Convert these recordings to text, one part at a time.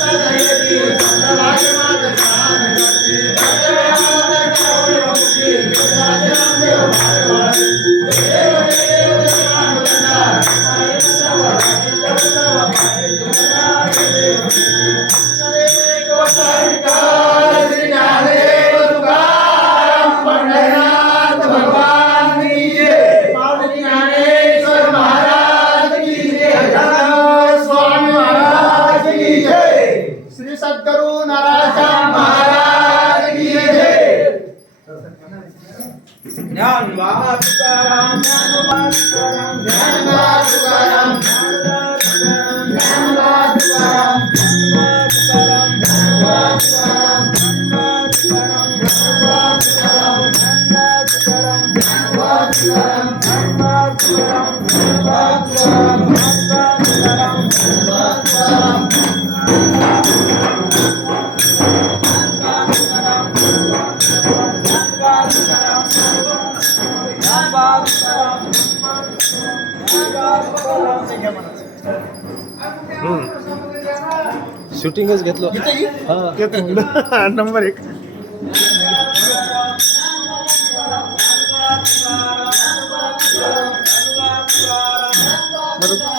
个呀！ज्ञान बाबा तुकाराम ज्ञान बाबा तुकाराम ज्ञान बाबा तुकाराम ज्ञान बाबा तुकाराम ज्ञान बाबा तुकाराम ज्ञान बाबा तुकाराम ज्ञान बाबा तुकाराम ज्ञान बाबा तुकाराम ज्ञान बाबा तुकाराम शूटिंगच घेतलं हा नंबर एक बरोबर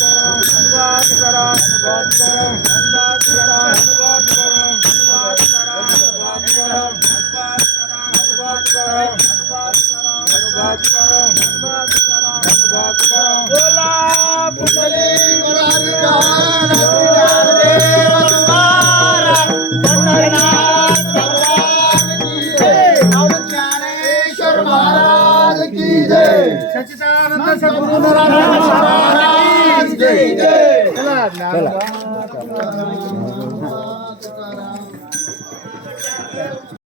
महाराज की जय सच्चिदानंद सद्गुरु नारायण महाराज की जय चला